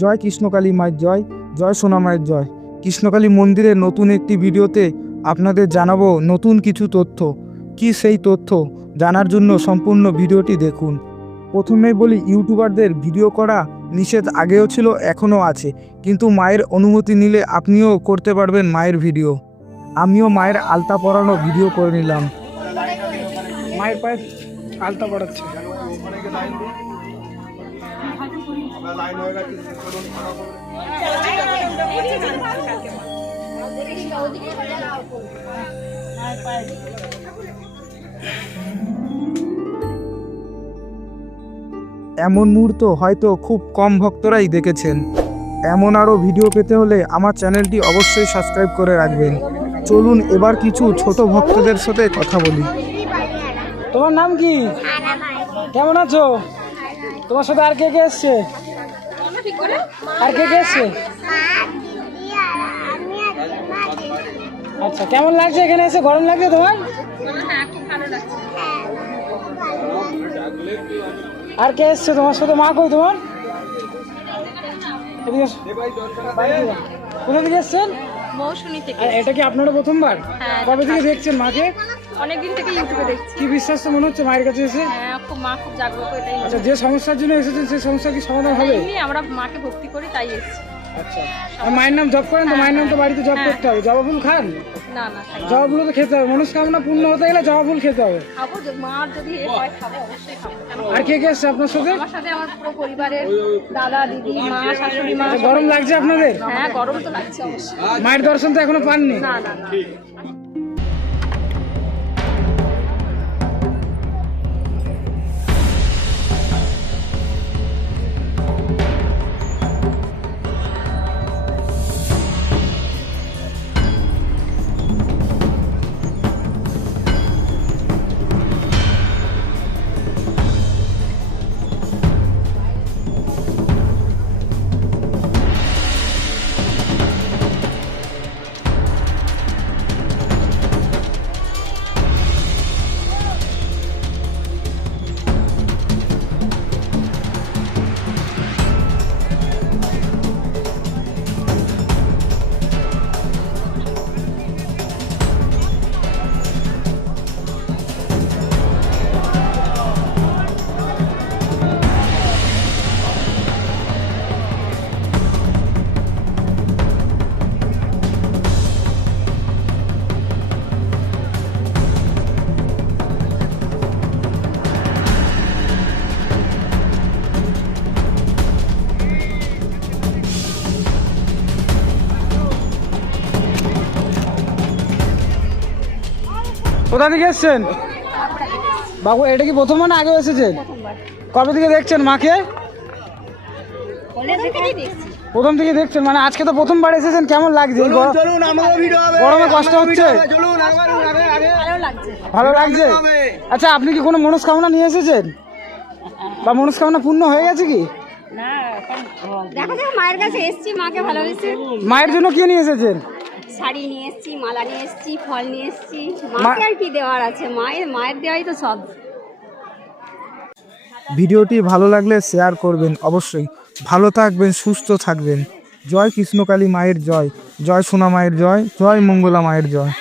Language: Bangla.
জয় কৃষ্ণকালী মায়ের জয় জয় সোনা মায়ের জয়। কৃষ্ণকালী মন্দিরের নতুন একটি ভিডিওতে আপনাদের জানাব নতুন কিছু তথ্য। কি সেই তথ্য? জানার জন্য সম্পূর্ণ ভিডিওটি দেখুন। প্রথমেই বলি, ইউটিউবারদের ভিডিও করা নিষেধ আগেও ছিল, এখনও আছে। কিন্তু মায়ের অনুমতি নিলে আপনিও করতে পারবেন মায়ের ভিডিও। আমিও মায়ের আলতা পরানো ভিডিও করে নিলাম। মায়ের পায়ে আলতা পড়াচ্ছে এমন মুহূর্ত হয়তো খুব কম ভক্তরাই দেখেছেন। এমন আরও ভিডিও পেতে হলে আমার চ্যানেলটি অবশ্যই সাবস্ক্রাইব করে রাখবেন। চলুন এবার কিছু ছোট ভক্তদের সাথে কথা বলি। তোমার নাম কি? কেমন আছো? তোমার সাথে আর কে কে এসছে? আর কে কে এসছে? আচ্ছা কেমন লাগছে এখানে এসে? গরম লাগছে তোমার? আর কে এসছে তোমার সাথে? মা কই তোমার। কোথা থেকে এসছেন? মৌসুমী থেকে আর এটা কি আপনারা প্রথমবার? হ্যাঁ, কবে থেকে দেখছেন মাকে? অনেকদিন থেকে ইউটিউবে দেখছি। কি বিশ্বাস তো মনে হচ্ছে মায়ের কাছে এসে? হ্যাঁ খুব মা খুব জাগ্রত এটাই আচ্ছা যে সমস্যার জন্য এসেছেন সেই সমস্যা কি সমাধান হবে? এমনি আমরা মাকে ভক্তি করি তাই এসেছি। আচ্ছা। আর মায়ের নাম জব করেন তো মায়ের নাম তো বাড়িতে জব হ্যাঁ। করতে হবে। জবা ফুল খান? না না জবা ফুল তো খেতে হবে। মনস্কামনা পূর্ণ হতে গেলে জবা ফুল খেতে হবে। খাব যে যদি এ হয় খাব অবশ্যই খাব। আর কে কে এসছে আপনার সাথে? আমার সাথে আমার পুরো পরিবারের দাদা দিদি মা শাশুড়ি মা। আচ্ছা, গরম লাগছে আপনাদের? হ্যাঁ গরম তো লাগছে অবশ্যই। মায়ের দর্শন তো এখনও পাননি। না না না। কোথা থেকে এসছেন? বাবু এটা কি প্রথম না আগে এসেছেন? কবে থেকে দেখছেন মাকে? প্রথম থেকে দেখছেন? মানে আজকে তো প্রথমবার এসেছেন কেমন লাগছে? এই গরম- গরমে কষ্ট হচ্ছে? ভালো লাগছে। আচ্ছা আপনি কি কোনো মনস্কামনা নিয়ে এসেছেন? বা মনস্কামনা পূর্ণ হয়ে গেছে কি? দেখো দেখো মায়ের কাছে এসছি মাকে ভালোবেসে। মায়ের জন্য কি নিয়ে এসেছেন? শাড়ি নিয়ে এসছি মালা নিয়ে এসছি ফল নিয়ে এসছি। মাকে আর কি দেওয়ার আছে? মায়ের মায়ের দেওয়াই তো সব। ভিডিওটি ভালো লাগলে শেয়ার করবেন অবশ্যই। ভালো থাকবেন সুস্থ থাকবেন। জয় কৃষ্ণকালী মায়ের জয়। জয় সোনা মায়ের জয় জয় মঙ্গলা মায়ের জয়।